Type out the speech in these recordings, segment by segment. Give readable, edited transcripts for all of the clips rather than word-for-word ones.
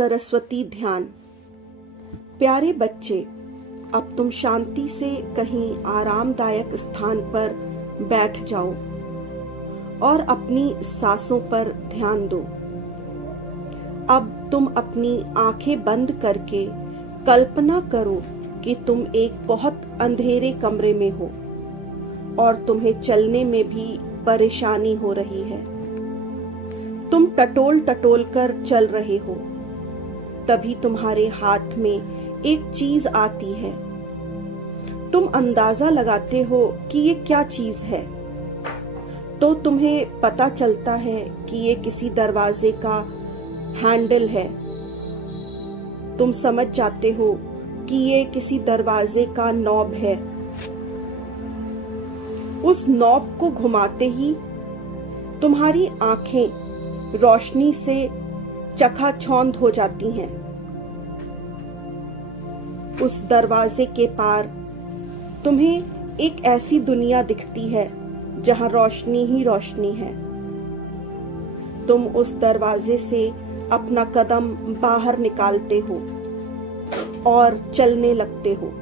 सरस्वती ध्यान। प्यारे बच्चे, अब तुम शांति से कहीं आरामदायक स्थान पर बैठ जाओ और अपनी सांसों पर ध्यान दो। अब तुम अपनी आंखें बंद करके कल्पना करो कि तुम एक बहुत अंधेरे कमरे में हो और तुम्हें चलने में भी परेशानी हो रही है। तुम टटोल टटोल कर चल रहे हो, तभी तुम्हारे हाथ में एक चीज आती है। तुम अंदाजा लगाते हो कि ये क्या चीज है, तो तुम्हें पता चलता है कि ये किसी दरवाजे का हैंडल है। तुम समझ जाते हो कि ये किसी दरवाजे का नॉब है। उस नॉब को घुमाते ही तुम्हारी आंखें रोशनी से चकाचौंध हो जाती हैं। उस दरवाजे के पार तुम्हें एक ऐसी दुनिया दिखती है जहां रोशनी ही रोशनी है। तुम उस दरवाजे से अपना कदम बाहर निकालते हो और चलने लगते हो।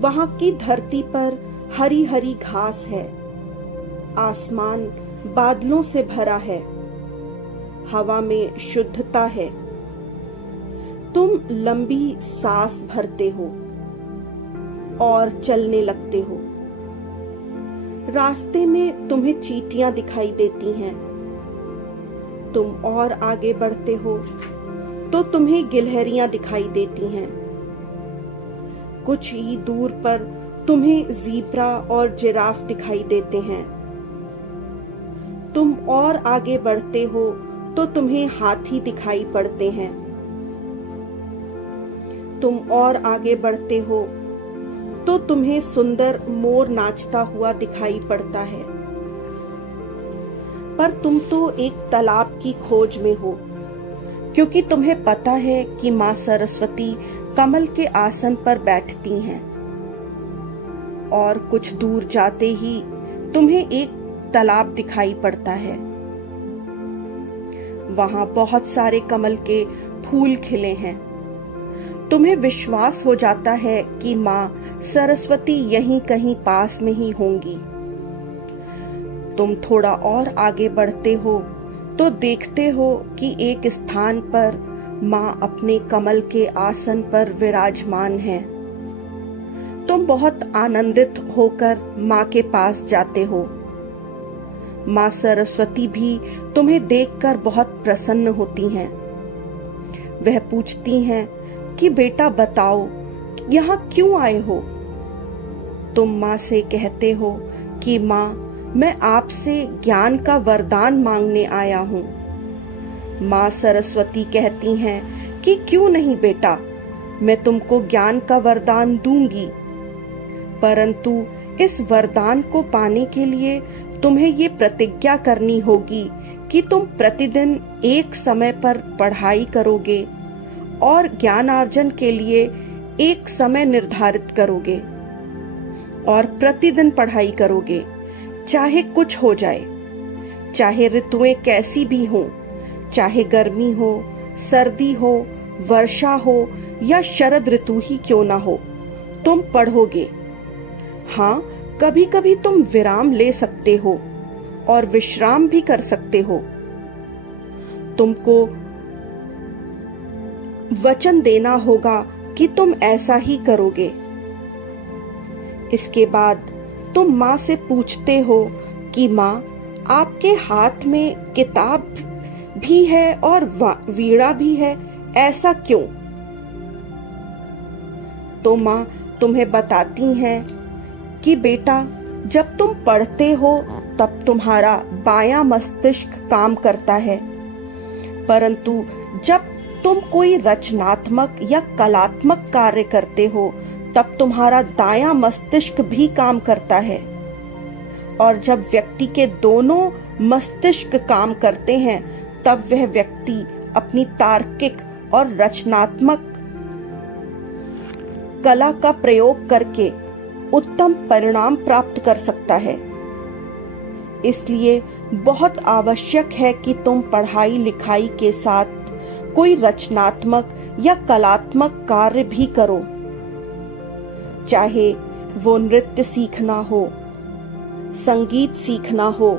वहां की धरती पर हरी हरी घास है, आसमान बादलों से भरा है, हवा में शुद्धता है। तुम लंबी सांस भरते हो और चलने लगते हो। रास्ते में तुम्हें चींटियां दिखाई देती हैं। तुम और आगे बढ़ते हो तो तुम्हें गिलहरियां दिखाई देती हैं। कुछ ही दूर पर तुम्हें ज़ीब्रा और जिराफ दिखाई देते हैं। तुम और आगे बढ़ते हो तो तुम्हें हाथी दिखाई पड़ते हैं। तुम और आगे बढ़ते हो तो तुम्हें सुंदर मोर नाचता हुआ दिखाई पड़ता है। पर तुम तो एक तालाब की खोज में हो, क्योंकि तुम्हें पता है कि मां सरस्वती कमल के आसन पर बैठती हैं। और कुछ दूर जाते ही तुम्हें एक तालाब दिखाई पड़ता है। वहां बहुत सारे कमल के फूल खिले हैं। तुम्हें विश्वास हो जाता है कि मां सरस्वती यहीं कहीं पास में ही होंगी। तुम थोड़ा और आगे बढ़ते हो तो देखते हो कि एक स्थान पर मां अपने कमल के आसन पर विराजमान है। तुम बहुत आनंदित होकर मां के पास जाते हो। मां सरस्वती भी तुम्हें देखकर बहुत प्रसन्न होती हैं। वह पूछती हैं कि बेटा बताओ, यहाँ क्यों आए हो? तुम मां से कहते हो कि मां, मैं आपसे ज्ञान का वरदान मांगने आया हूँ। मां सरस्वती कहती हैं कि क्यों नहीं बेटा, मैं तुमको ज्ञान का वरदान दूंगी, परंतु इस वरदान को पाने के लिए तुम्हें ये प्रतिज्ञा करनी होगी कि तुम प्रतिदिन एक समय पर पढ़ाई करोगे और ज्ञानार्जन के लिए एक समय निर्धारित करोगे और प्रतिदिन पढ़ाई करोगे, चाहे कुछ हो जाए, चाहे ऋतुएं कैसी भी हों, चाहे गर्मी हो, सर्दी हो, वर्षा हो या शरद ऋतु ही क्यों ना हो, तुम पढ़ोगे। हाँ, कभी कभी तुम विराम ले सकते हो और विश्राम भी कर सकते हो। तुमको वचन देना होगा कि तुम ऐसा ही करोगे। इसके बाद तुम मां से पूछते हो कि मां, आपके हाथ में किताब भी है और वीणा भी है, ऐसा क्यों? तो मां तुम्हें बताती हैं कि बेटा, जब तुम पढ़ते हो तब तुम्हारा बायां मस्तिष्क काम करता है, परंतु जब तुम कोई रचनात्मक या कलात्मक कार्य करते हो तब तुम्हारा दायां मस्तिष्क भी काम करता है। और जब व्यक्ति के दोनों मस्तिष्क काम करते हैं तब वह व्यक्ति अपनी तार्किक और रचनात्मक कला का प्रयोग करके उत्तम परिणाम प्राप्त कर सकता है। इसलिए बहुत आवश्यक है कि तुम पढ़ाई लिखाई के साथ कोई रचनात्मक या कलात्मक कार्य भी करो, चाहे वो नृत्य सीखना हो, संगीत सीखना हो,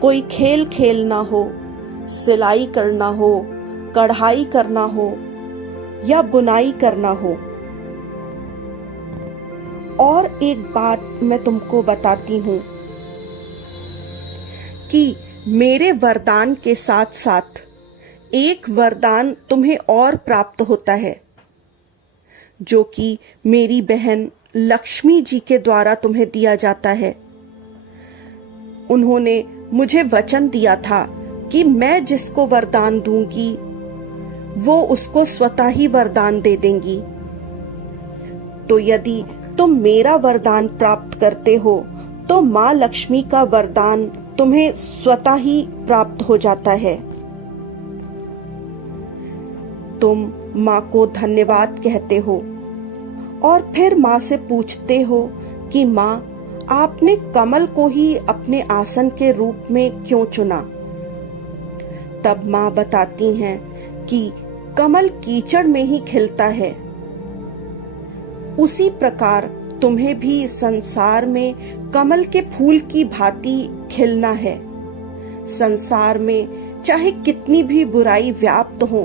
कोई खेल खेलना हो, सिलाई करना हो, कढ़ाई करना हो या बुनाई करना हो। और एक बात मैं तुमको बताती हूं कि मेरे वरदान के साथ साथ एक वरदान तुम्हें और प्राप्त होता है, जो कि मेरी बहन लक्ष्मी जी के द्वारा तुम्हें दिया जाता है। उन्होंने मुझे वचन दिया था कि मैं जिसको वरदान दूंगी वो उसको स्वतः ही वरदान दे देंगी। तो यदि तुम मेरा वरदान प्राप्त करते हो तो माँ लक्ष्मी का वरदान तुम्हें स्वतः ही प्राप्त हो जाता है। तुम माँ को धन्यवाद कहते हो और फिर माँ से पूछते हो कि माँ, आपने कमल को ही अपने आसन के रूप में क्यों चुना? तब माँ बताती हैं कि कमल कीचड़ में ही खिलता है, उसी प्रकार तुम्हें भी संसार में कमल के फूल की भांति खिलना है। संसार में चाहे कितनी भी बुराई व्याप्त हो,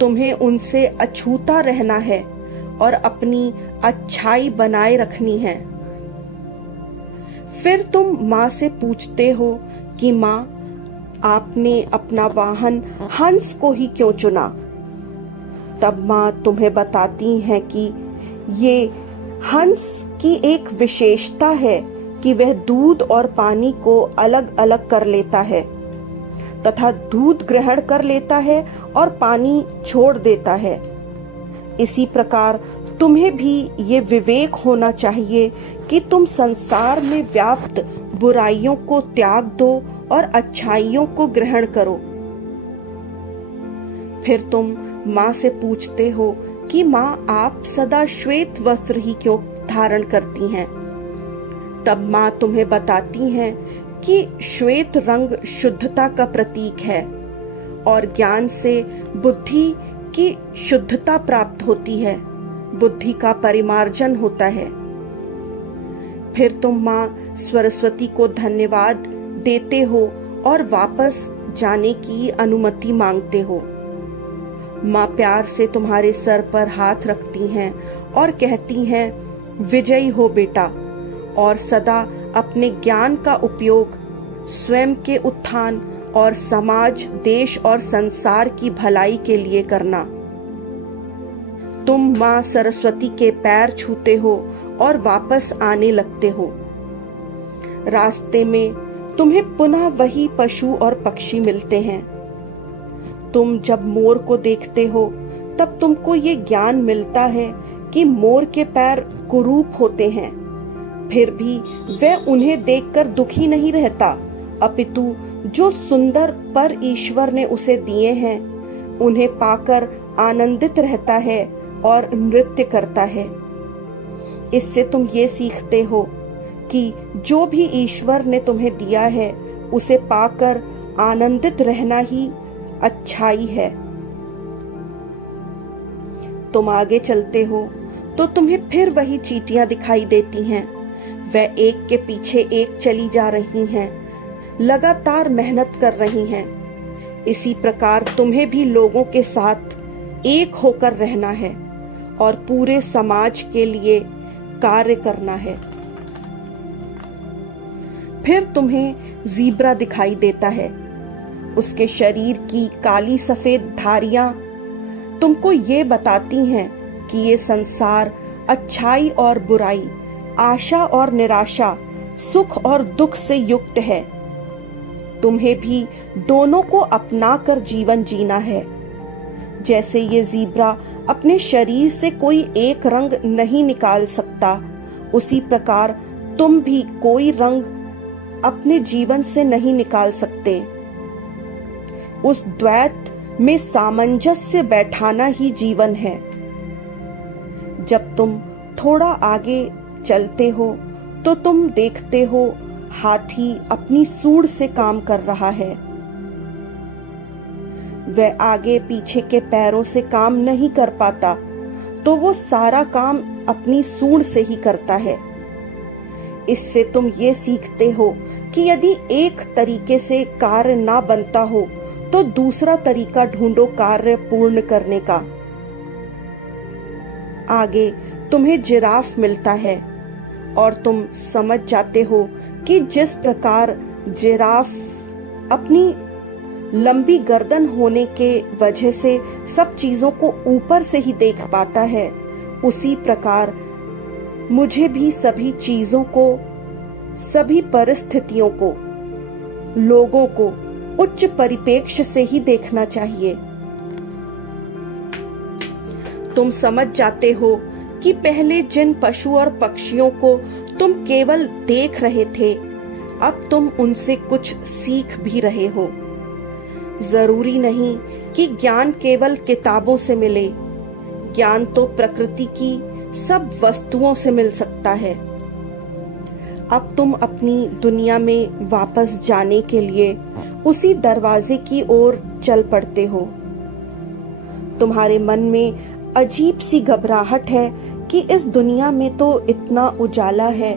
तुम्हें उनसे अछूता रहना है और अपनी अच्छाई बनाए रखनी है। फिर तुम माँ से पूछते हो कि माँ, आपने अपना वाहन हंस को ही क्यों चुना? तब माँ तुम्हें बताती हैं कि ये हंस की एक विशेषता है कि वह दूध और पानी को अलग अलग कर लेता है तथा दूध ग्रहण कर लेता है और पानी छोड़ देता है। इसी प्रकार तुम्हें भी ये विवेक होना चाहिए कि तुम संसार में व्याप्त बुराइयों को त्याग दो और अच्छाइयों को ग्रहण करो। फिर तुम माँ से पूछते हो कि माँ, आप सदा श्वेत वस्त्र ही क्यों धारण करती हैं? तब माँ तुम्हें बताती हैं कि श्वेत रंग शुद्धता का प्रतीक है और ज्ञान से बुद्धि की शुद्धता प्राप्त होती है, बुद्धि का परिमार्जन होता है। फिर तुम माँ सरस्वती को धन्यवाद देते हो और वापस जाने की अनुमति मांगते हो। माँ प्यार से तुम्हारे सर पर हाथ रखती हैं और कहती हैं, विजयी हो बेटा, और सदा अपने ज्ञान का उपयोग स्वयं के उत्थान और समाज, देश और संसार की भलाई के लिए करना। तुम माँ सरस्वती के पैर छूते हो और वापस आने लगते हो। रास्ते में तुम्हें पुनः वही पशु और पक्षी मिलते हैं। तुम जब मोर को देखते हो तब तुमको ये ज्ञान मिलता है कि मोर के पैर कुरूप होते हैं, फिर भी वह उन्हें देखकर दुखी नहीं रहता, अपितु जो सुंदर पर ईश्वर ने उसे दिए हैं उन्हें पाकर आनंदित रहता है और नृत्य करता है। इससे तुम ये सीखते हो कि जो भी ईश्वर ने तुम्हें दिया है उसे पाकर आनंदित रहना ही अच्छाई है। तुम आगे चलते हो तो तुम्हें फिर वही चींटियां दिखाई देती हैं। वह एक के पीछे एक चली जा रही हैं, लगातार मेहनत कर रही हैं। इसी प्रकार तुम्हें भी लोगों के साथ एक होकर रहना है और पूरे समाज के लिए कार्य करना है। फिर तुम्हें ज़ीब्रा दिखाई देता है। उसके शरीर की काली सफेद धारियां तुमको ये बताती हैं कि ये संसार अच्छाई और बुराई, आशा और निराशा, सुख और दुख से युक्त है। तुम्हें भी दोनों को अपनाकर जीवन जीना है। जैसे ये ज़ीब्रा अपने शरीर से कोई एक रंग नहीं निकाल सकता, उसी प्रकार तुम भी कोई रंग अपने जीवन से नहीं निकाल सकते। उस द्वैत में सामंजस्य बैठाना ही जीवन है। जब तुम थोड़ा आगे चलते हो तो तुम देखते हो हाथी अपनी सूंड से काम कर रहा है। वह आगे पीछे के पैरों से काम नहीं कर पाता, तो वो सारा काम अपनी सूंड से ही करता है। इससे तुम ये सीखते हो कि यदि एक तरीके से कार्य ना बनता हो तो दूसरा तरीका ढूंढो कार्य पूर्ण करने का। आगे तुम्हें जिराफ मिलता है और तुम समझ जाते हो कि जिस प्रकार जिराफ अपनी लंबी गर्दन होने के वजह से सब चीजों को ऊपर से ही देख पाता है, उसी प्रकार मुझे भी सभी चीजों को, सभी परिस्थितियों को, लोगों को उच्च परिप्रेक्ष्य से ही देखना चाहिए। तुम समझ जाते हो कि पहले जिन पशु और पक्षियों को तुम केवल देख रहे थे, अब तुम उनसे कुछ सीख भी रहे हो। जरूरी नहीं कि ज्ञान केवल किताबों से मिले, ज्ञान तो प्रकृति की सब वस्तुओं से मिल सकता है। अब तुम अपनी दुनिया में वापस जाने के लिए उसी दरवाजे की ओर चल पड़ते हो। तुम्हारे मन में अजीब सी घबराहट है कि इस दुनिया में तो इतना उजाला है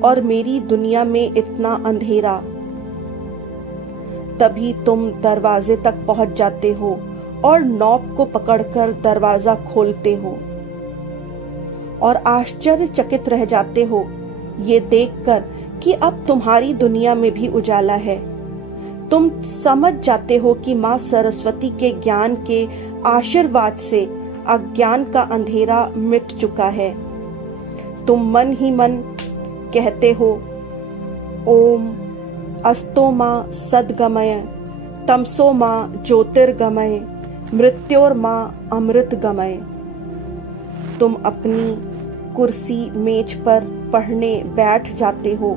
और मेरी दुनिया में इतना अंधेरा। तभी तुम दरवाजे तक पहुंच जाते हो और नॉब को पकड़कर दरवाजा खोलते हो और आश्चर्यचकित रह जाते हो ये देखकर कि अब तुम्हारी दुनिया में भी उजाला है। तुम समझ जाते हो कि माँ सरस्वती के ज्ञान के आशीर्वाद से अज्ञान का अंधेरा मिट चुका है। तुम मन ही मन कहते हो, ओम अस्तो माँ सद्गमय, तमसो माँ ज्योतिर्गमय, मृत्योर माँ अमृतगमय। तुम अपनी कुर्सी मेज पर पढ़ने बैठ जाते हो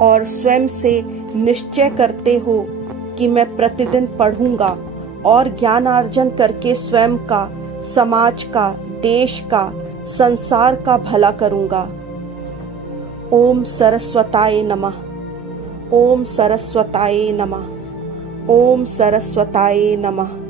और स्वयं से निश्चय करते हो कि मैं प्रतिदिन पढ़ूंगा और ज्ञानार्जन करके स्वयं का, समाज का, देश का, संसार का भला करूंगा। ओम सरस्वताय नमः। ओम सरस्वताय नमः। ओम सरस्वताय नमः।